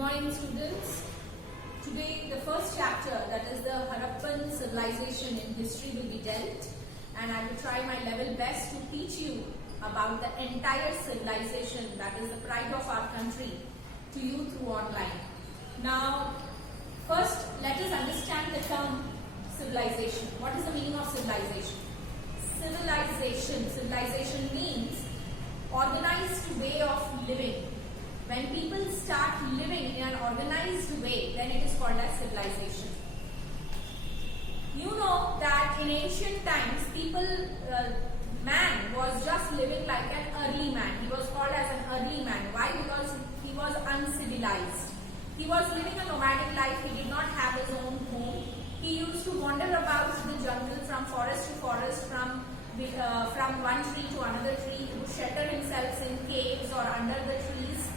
morning, students. Today the first chapter, that is the Harappan civilization in history, will be dealt, and I will try my level best to teach you about the entire civilization, that is the pride of our country, to you through online. Now first let us understand the term civilization. What is the meaning of civilization? Civilization means organized way of living. When people start living in an organized way, then it is called as civilization. You know that in ancient times, man was just living like an early man. He was called as an early man. Why? Because he was uncivilized. He was living a nomadic life. He did not have his own home. He used to wander about the jungle from forest to forest, from one tree to another tree. He would shelter himself in caves or under the trees,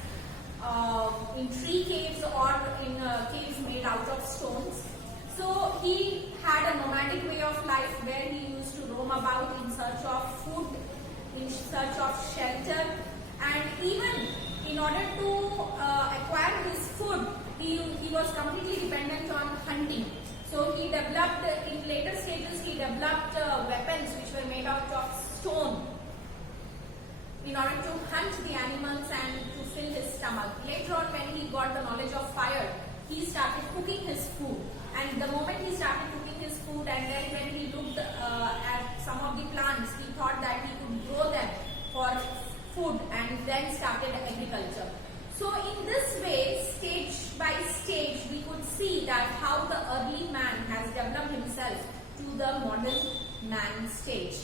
in tree caves or in caves made out of stones. So he had a nomadic way of life where he used to roam about in search of food, in search of shelter, and even in order to acquire his food, he was completely dependent on hunting. So he developed, in later stages, he developed weapons which were made out of stone in order to hunt the animals and to fill his stomach. Later on, when he got the knowledge of fire, he started cooking his food. And the moment he started cooking his food, and then when he looked at some of the plants, he thought that he could grow them for food, and then started agriculture. So in this way, stage by stage, we could see that how the early man has developed himself to the modern man stage.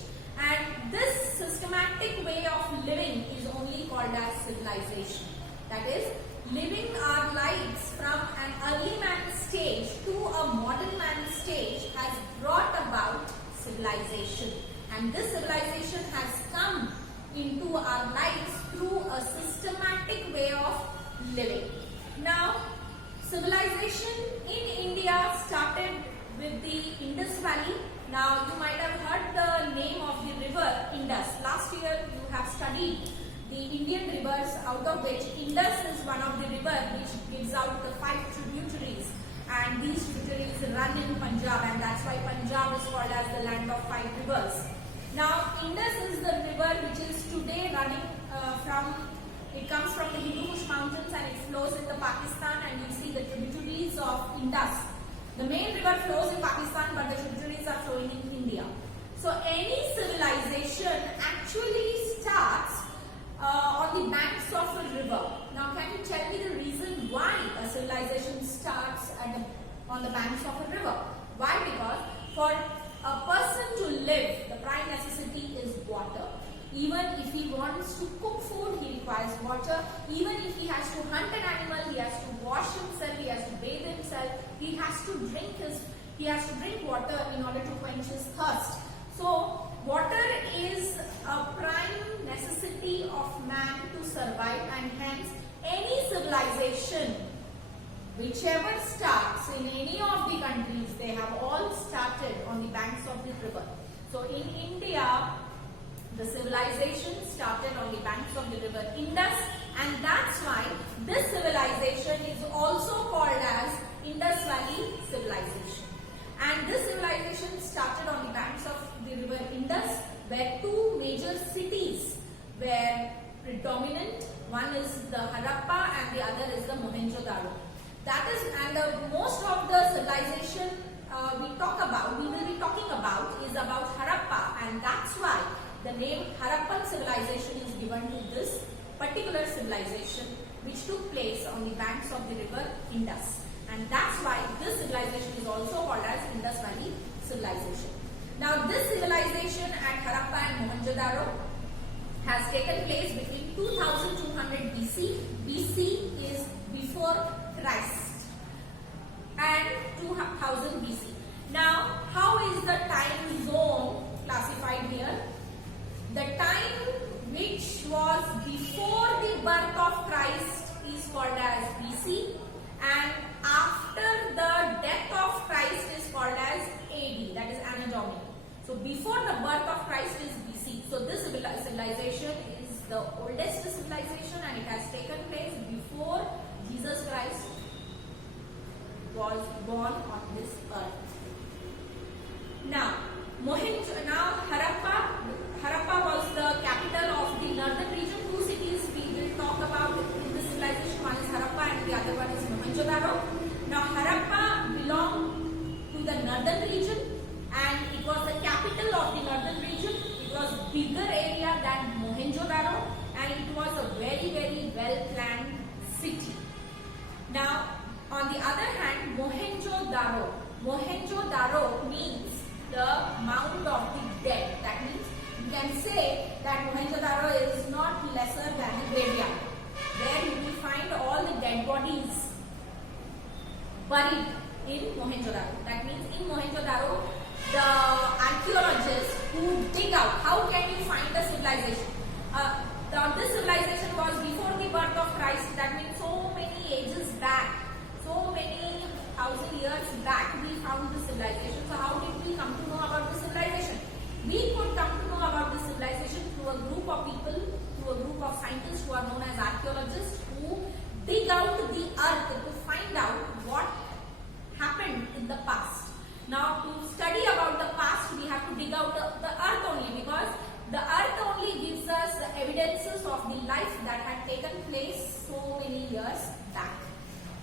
And this systematic way of living is only called as civilization. That is, living our lives from an early man stage to a modern man stage has brought about civilization. And this civilization has come into our lives through a systematic way of living. Now, civilization in India started with the Indus Valley. Now, you might have heard the name of the river Indus. Last year, you have studied the Indian rivers, out of which Indus is one of the rivers which gives out the 5 tributaries. And these tributaries run in Punjab, and that's why Punjab is called as the land of 5 rivers. Now, Indus is the river which is today running it comes from the Hindu Kush mountains and it flows into Pakistan, and you see the tributaries of Indus. The main river flows in Pakistan, but the tributaries are flowing in India. So any civilization actually starts on the banks of a river. Now, can you tell me the reason why a civilization starts on the banks of a river? Why? Because for a person to live, the prime necessity is water. Even if he wants to cook food, he requires water. Even if he has to hunt an animal, he has to wash himself, he has to bathe himself, he has to drink water in order to quench his thirst. So water is a prime necessity of man to survive, and hence any civilization whichever starts in any of the countries, they have all started on the banks of the river. So in India, the civilization started on the banks of the river Indus, and that's why this civilization is also called as Indus Valley civilization. And this civilization started on the banks of the river Indus, where 2 major cities were predominant. One is the Harappa and the other is the Mohenjo-daro. That is, and most of the civilization we will be talking about is about Harappa, and that's why the name Harappan civilization is given to this particular civilization which took place on the banks of the river Indus. And that's why this civilization is also called as Indus Valley civilization. Now, this civilization at Harappa and Mohenjo-daro has taken place between 2200 BC. BC is before Christ, and 2000 BC. Now, how is the time zone classified here? The time which was before the birth of Christ is called as BC, and after the death of Christ is called as AD, that is Anno Domini. So before the birth of Christ is BC. So this civilization is the oldest civilization, and it has taken place before Jesus Christ bodies buried in Mohenjo-daro. That means in Mohenjo-daro, the archaeologists who dig out, how can you find a civilization? This civilization was before the birth of Christ. That means so many ages back, so many thousand years back, we found this civilization. So how did we come to know about this civilization? We could come to know about this civilization through a group of people, through a group of scientists who are known as archaeologists, who dig out the earth to find out what happened in the past. Now, to study about the past, we have to dig out the earth only, because the earth only gives us the evidences of the life that had taken place so many years back.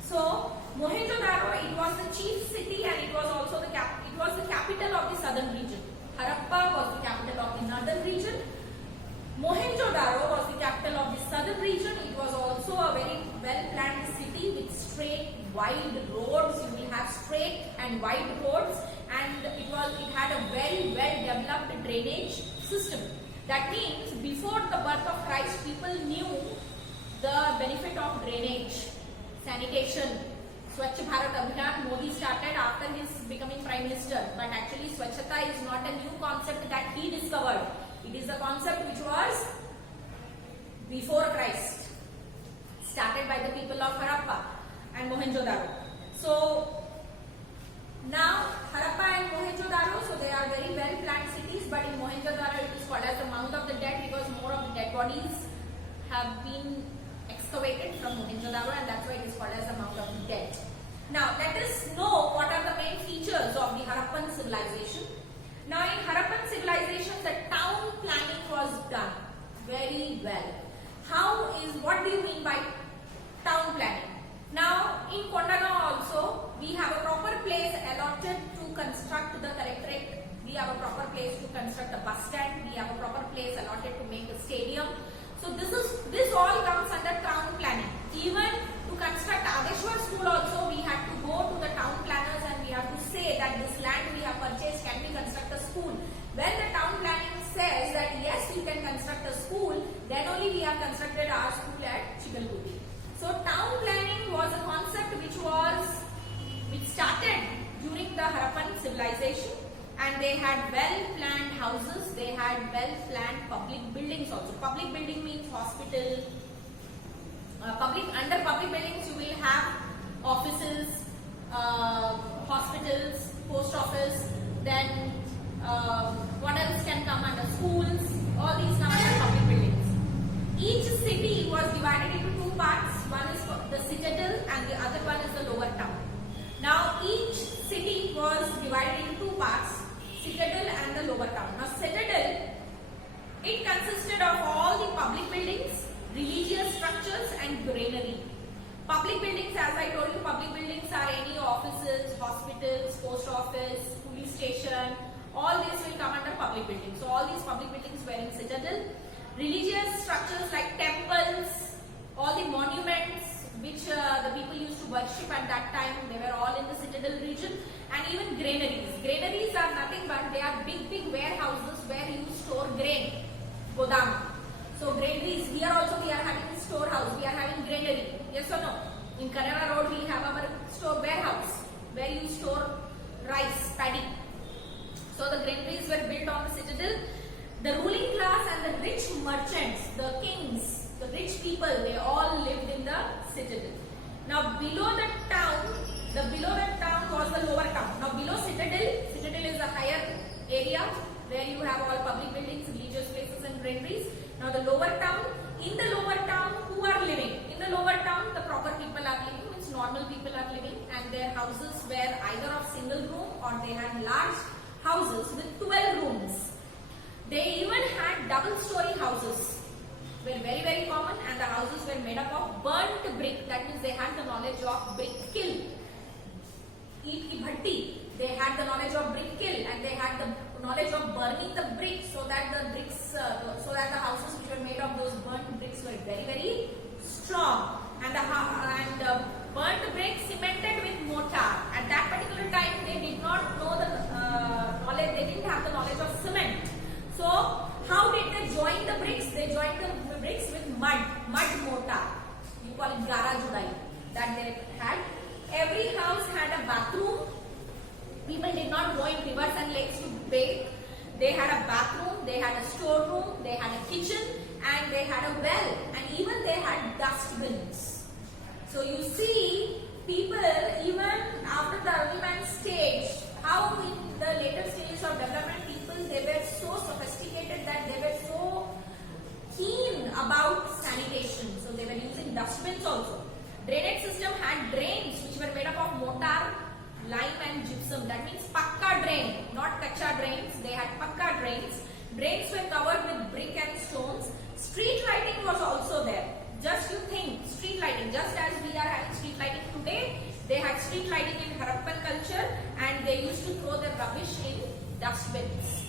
So, Mohenjo-daro, it was the chief city and it was also the capital of the southern region. Harappa was the capital of the northern region. Mohenjo-daro was the capital of the southern region. It was also a very well-planned city with straight, wide roads. You will have straight and wide roads, and it had a very well-developed drainage system. That means before the birth of Christ, people knew the benefit of drainage, sanitation. Swachh Bharat Abhiyan Modi started after his becoming Prime Minister, but actually Swachhata is not a new concept that he discovered. It is a concept which was before Christ, started by the people of Harappa and Mohenjo-daro. So now Harappa and Mohenjo-daro, so they are very well planned cities, but in Mohenjo-daro it is called as the Mount of the Dead, because more of the dead bodies have been excavated from Mohenjo-daro, and that's why it is called as the Mount of the Dead. Now let us know what are the main features of the Harappan civilization. Now in Harappan civilization, the town planning was done very well. What do you mean by town planning? Now in Kondagaon also, we have a proper place allotted to construct the collectorate. We have a proper place to construct the bus stand. We have a proper place allotted to make a stadium. So this all comes under town planning. Even to construct Adeshwar school also, we had to go to the town planners and we have to say that this land we have purchased, can we construct a school? When the town planning says that yes, you can construct a school, then only we have constructed our school at Chigalpuri. So town planning was a concept which started during the Harappan civilization, and they had well-planned houses, they had well-planned public buildings also. Public building means hospital. Under public buildings you will have offices, hospitals, post office, then what else can come under schools, all these come under public buildings. Each city was divided into two parts. One is the citadel and the other one is the lower town. Now each city was divided into two parts, citadel and the lower town. Now citadel, it consisted of all the public buildings, religious structures and granary. Public buildings, as I told you, public buildings are any offices, hospitals, post office, police station, all this will come under public buildings. So all these public buildings were in citadel. Religious structures like temples, all the monuments which the people used to worship at that time, they were all in the citadel region, and even granaries. Granaries are nothing but they are big warehouses where you store grain, godam. So granaries, here also we are having storehouse, we are having granary, yes or no? In Kannada Road we have our store warehouse where you store rice, paddy. So the granaries were built on the citadel. The ruling class and the rich merchants, the kings, the rich people, they all lived in the citadel. Now below the town was the lower town. Now below citadel is a higher area where you have all public buildings, religious places and granaries. Now the lower town, in the lower town, who are living? In the lower town, the proper people are living, means normal people are living, and their houses were either of single room or they had large houses with 12 rooms. They even had double-story houses, were very common, and the houses were made up of burnt brick. That means they had the knowledge of brick kiln. Eat ki bhatti. They had the knowledge of brick kiln, and they had the knowledge of burning the bricks, so that the houses which were made of those burnt bricks were very strong. And the burnt bricks cemented with mortar. At that particular time, they did not know the knowledge. They didn't have the knowledge of cement. So how did they join the bricks? They joined the bricks with mud mortar. You call it gara judai. that they had. Every house had a bathroom. People did not go in rivers and lakes to bathe. They had a bathroom, they had a storeroom, they had a kitchen, and they had a well, and even they had dustbins. So you see, people even after the early man stage, how in the later stages of development, people they were so sophisticated that they were so keen about sanitation. So they were using dustbins also. Drainage system had drains which were made up of mortar, lime and gypsum. That means pakka drain, not kacha drains. They had pakka drains. Drains were covered with brick and stones. Street lighting was also there. Just you think, street lighting, just as we are having street lighting today, they had street lighting in Harappan culture, and they used to throw their rubbish in dustbins.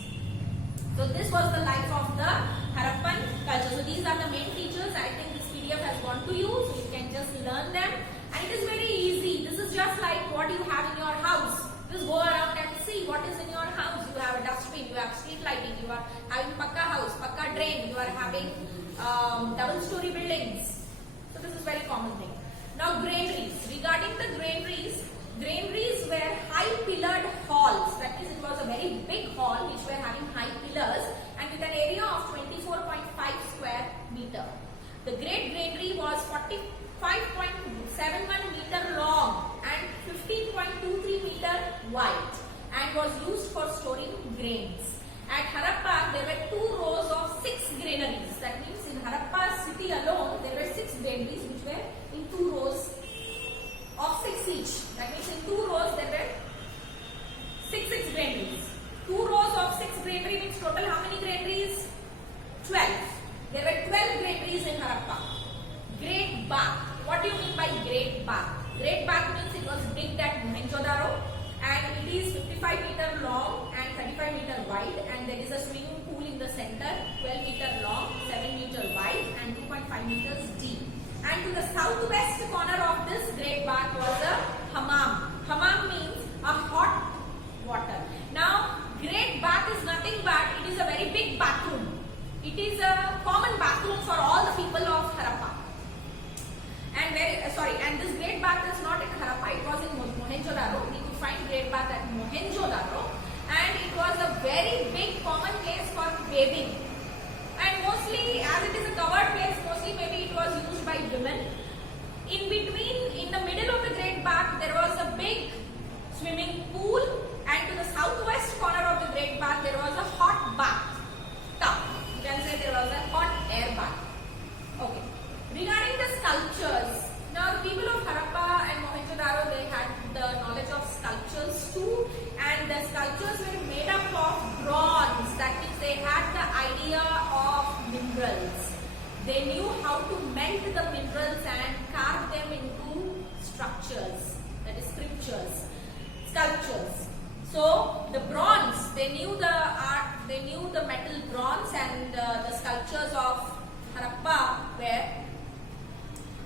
So this was the life of the Harappan culture. So these are the main features. I think this PDF has gone to you, so you can just learn them. And it is very easy. This is just like what you have in your house. Just go around and see what is in your house. You have a dustbin, you have street lighting, you are having pakka house, pakka drain, you are having double-story buildings. So this is very common thing. Now granaries. Regarding the granaries, granaries were high pillared halls. That means it was a very big hall which were having high pillars and with an area of 24.5 square meter. The great granary was 45.71 meter long and 15.23 meter wide and was used for storing grains. At Harappa, there were 2 rows of 6 granaries. That means in Harappa city alone, there were 6 granaries which were in 2 rows of 6 each. That means in 2 rows there were 6 granaries. 2 rows of 6 granaries means total how many granaries? 12. There were 12 granaries in Harappa. Great bath. What do you mean by great bath? Great bath means it was digged at Mohenjo-daro and it is 55 meter long and 35 meter wide, and there is a swimming pool in the center, 12 meter long, 7 meter wide and 2.5 meters deep. And to the southwest corner of this great bath was a hammam. Hammam means a hot water. Now, great bath is nothing but it is a very big bathroom. It is a common bathroom for all the people of Harappa. And this great bath is not in Harappa, it was in Mohenjo-daro. We could find great bath at Mohenjo-daro, and it was a very big common place for bathing. And mostly, as it is a covered place, mostly maybe it was used by women. In the middle of the great bath, there was a big swimming pool, and to the southwest corner of the great bath, there was a hot bath tub. You can say there was a hot air bath. Okay. Regarding the sculptures, now the people of Harappa and Mohenjo-daro, they had the knowledge of sculptures too, and the sculptures were made up of bronze. That means they had the idea of minerals. They knew how to melt the minerals and carve them into structures, that is sculptures. So the bronze, they knew the art, they knew the metal bronze, and the sculptures of Harappa were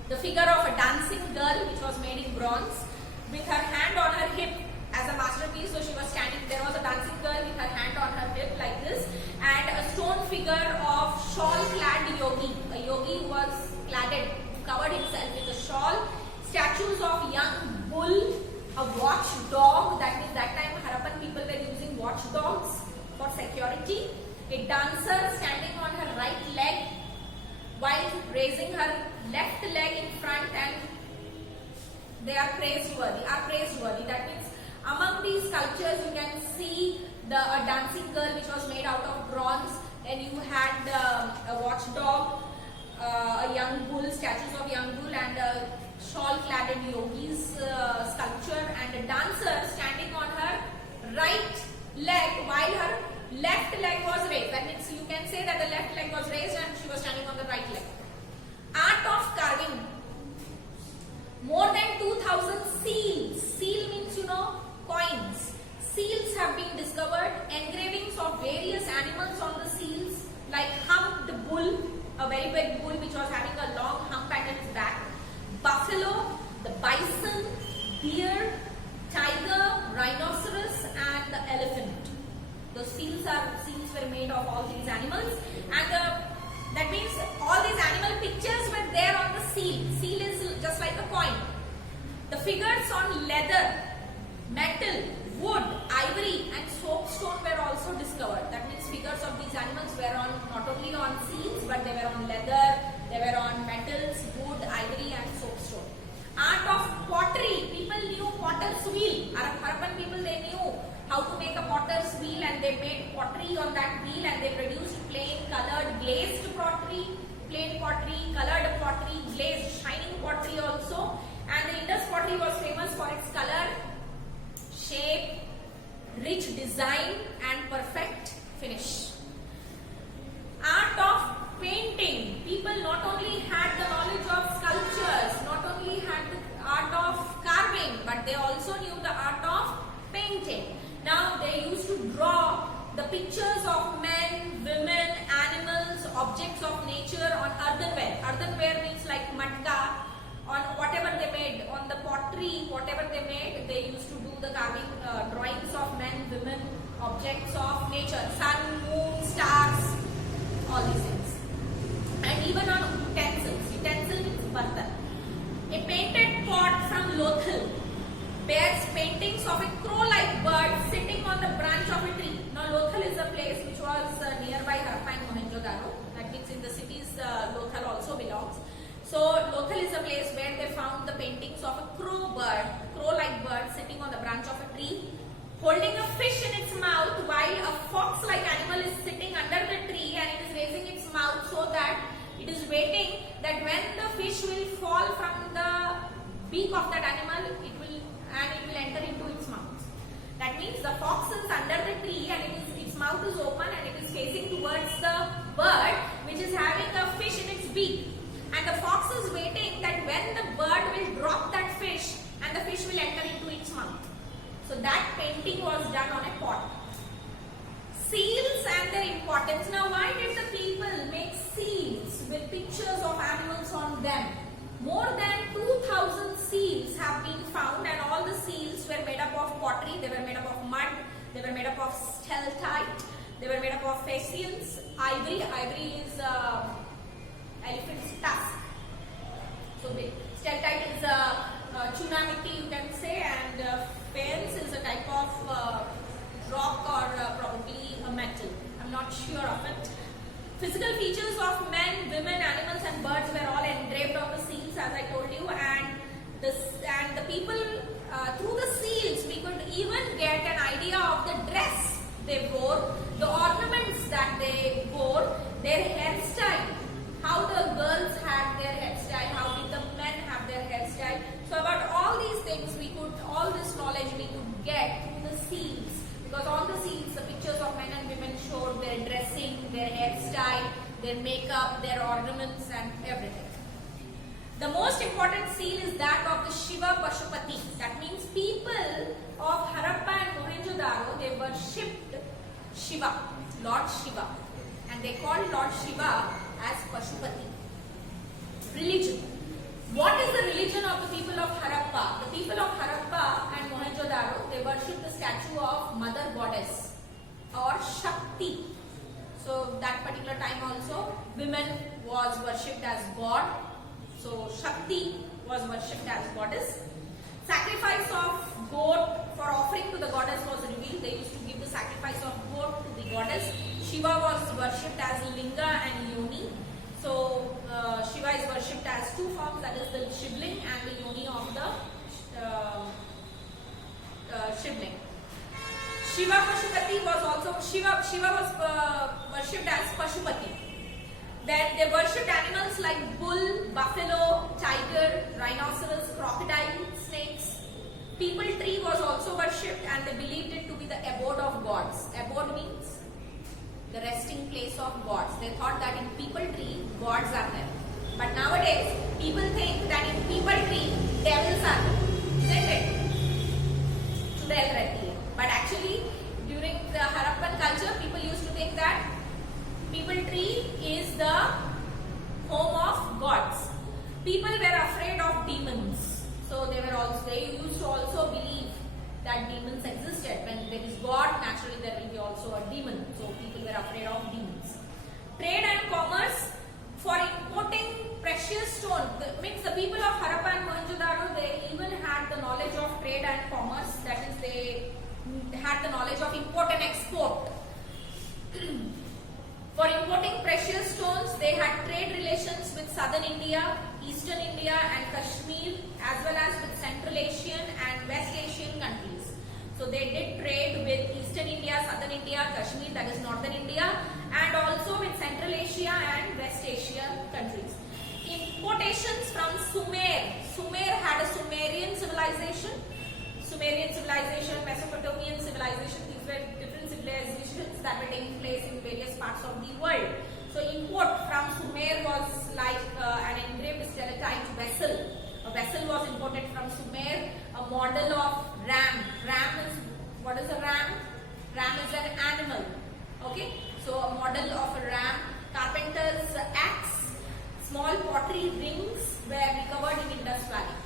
the figure of a dancing girl which was made in bronze with her hand on her hip as a masterpiece. So she was standing, there was a dancing girl with her hand on her hip like this, and a stone figure of shawl-clad yogi. A yogi was covered himself with a shawl. Statues of young bull, a watchdog. That means that time Harappan people were using watchdogs for security. A dancer standing on her right leg while raising her left leg in front, and they are praiseworthy. That means among these sculptures you can see a dancing girl which was made out of bronze, and you had a watchdog, a young bull, statues of young bull, and a shawl-clad yogis sculpture, and a dancer standing on her right leg while her left leg was raised. That means you can say that the left leg was raised and she was standing on the right leg. Art of carving. More than 2,000 seals. Seal means coins. Seals have been discovered. Engravings of various animals on the seals, like humped bull, a very big bull which was having a long hump at its back. Buffalo, the bison, deer, tiger, rhinoceros, and the elephant. The seals were made of all these animals, and that means all these animal pictures were there on the seal. Seal is just like a coin. The figures on leather, metal, wood, ivory and soapstone were also discovered. That means figures of these animals were on not only on seals but they were on leather, they were on metals, wood, ivory and soapstone. Art of pottery. People knew potter's wheel. Harappan people, they knew how to make a potter's wheel and they made pottery on that wheel and they produced plain, colored, glazed pottery, plain pottery, colored pottery, glazed, shining pottery also. And the Indus pottery was famous for its color, shape, rich design and perfect finish. Art of painting. People not only had the knowledge of sculptures, not only had the art of carving, but they also knew the art of painting. Now they used to draw the pictures of men, women, animals, objects of nature on earthenware. Earthenware means like matka. On whatever they made, on the pottery, whatever they made, they used to do the carving, drawings of men, women, objects of nature, sun, moon, stars, all these things. And even on utensils. Utensil means bartan. A painted pot from Lothal bears paintings of a crow-like bird sitting on the branch of a tree. Now Lothal is a place which was nearby Harappa and Mohenjo-daro. That means in the cities Lothal also belongs. So Lothal is a place where they found the paintings of a crow-like bird sitting on the branch of a tree, holding a fish in its mouth while a fox-like animal is sitting under the tree and it is raising its mouth so that it is waiting that when the fish will fall from the beak of that animal, it will enter into its mouth. That means the fox is under the tree and its mouth is open and it is facing towards the bird which is having a fish in its beak. And the fox is waiting that when the bird will drop that fish and the fish will enter into its mouth. So that painting was done on a pot. Seals and their importance. Now why did the people make seals with pictures of animals on them? More than 2,000 seals have been found and all the seals were made up of pottery. They were made up of mud. They were made up of stalactite. They were made up of fascians. Ivory. Ivory is elephant's tusk. So stalactite is chunamiti, you can say, and faience is a type of rock or probably a metal. I'm not sure of it. Physical features of men, women, animals and birds were all engraved on the seals, as I told you, and the people through the seals we could even get an idea of the dress they wore, the ornaments that they wore, their hairstyle, how the girls had their hairstyle, how did the men have their hairstyle. So about all these things all this knowledge we could get through the seals, because on the seals the pictures of men and women showed their dressing, their hairstyle, their makeup, their ornaments and everything. The most important seal is that of the Shiva Pashupati. That means people of Harappa and Mohenjo-daro, they worshipped Shiva, Lord Shiva, and they called Lord Shiva as Pashupati. Religion. What is the religion of the people of Harappa? The people of Harappa and Mohenjo-daro, they worship the statue of Mother Goddess or Shakti. So that particular time also, women was worshipped as God. So Shakti was worshipped as goddess. Sacrifice of goat for offering to the goddess was revealed. They used to give the sacrifice of goat to the goddess. Shiva was worshipped as Linga and Yoni. So Shiva is worshipped as two forms, that is the Shivling and the Yoni of the Shivling. Shiva Pashupati was also Shiva was worshipped as Pashupati. Then they worshipped animals like bull, buffalo, tiger, rhinoceros, crocodile, snakes. People tree was also worshipped and they believed it to be the abode of gods. Abode means the resting place of gods. They thought that in people tree, gods are there. But nowadays, people think that in people tree, devils are there. Isn't it? But actually, during the Harappan culture, people used to think that people tree is the home of gods. People were afraid of demons. So they used to also believe that demons existed. When there is God, naturally there will be also a demon. So people were afraid of demons. Trade and commerce. For importing precious stone, means the people of Harappa and Mohenjo-daro, they even had trade and commerce, that is they had the knowledge of import and export. For importing precious stones, they had trade relations with southern India, eastern India and Kashmir, as well as with Central Asian and West Asian countries. So they did trade with eastern India, southern India, Kashmir, that is northern India, and also with Central Asia and West Asia countries. Importations from Sumer. Sumer had a Sumerian civilization, Mesopotamian civilization. These were different civilizations that were taking place in various parts of the world. So import from Sumer was like an engraved stereotyped vessel. A vessel was imported from Sumer. A model of ram. Ram is, what is a ram? Ram is an animal. Okay. So a model of a ram. Carpenter's axe. Small pottery rings were recovered in Indus Valley.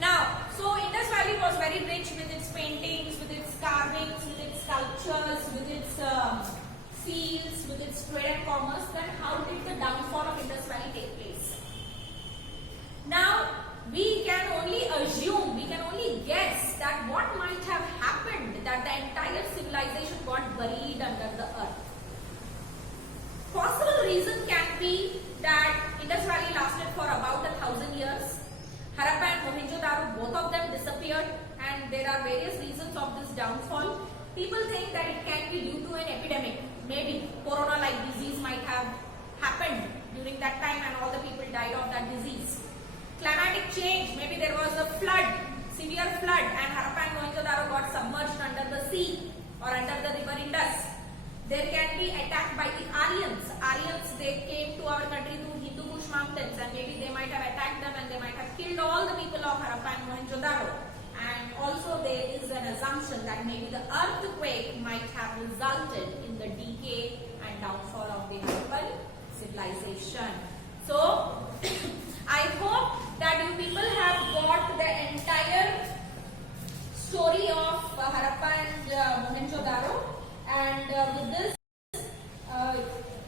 Now, so Indus Valley was very rich with its paintings, with its carvings, with its sculptures, with its seals, with its trade and commerce. Then how did the downfall of Indus Valley take place? Now, we can only assume, we can only guess that what might have happened, that the entire civilization got buried under the earth. Possible reason can be that Indus Valley lasted for about 1,000 years. Harappan and Mohenjo-daro, both of them disappeared, and there are various reasons of this downfall. People think that it can be due to an epidemic. Maybe corona-like disease might have happened during that time and all the people died of that disease. Climatic change, maybe there was a flood, severe flood, and Harappan and Mohenjo-daro got submerged under the sea or under the river Indus. There can be attack by the Aryans. Aryans, they came to our country through Hindu Kush mountains, and maybe they might have attacked them and they might have killed all the people of Harappan and Mohenjo-daro. And also there is an assumption that maybe the earthquake might have resulted in the decay and downfall of the Harappan civilization. So, I hope that you people have got the entire story of Harappan and Mohenjo-daro. And with this,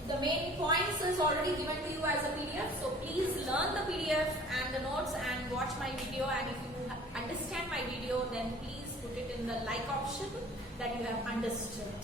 the main points is already given to you as a PDF. So please learn the PDF and the notes and watch my video. And if you understand my video, then please put it in the like option that you have understood.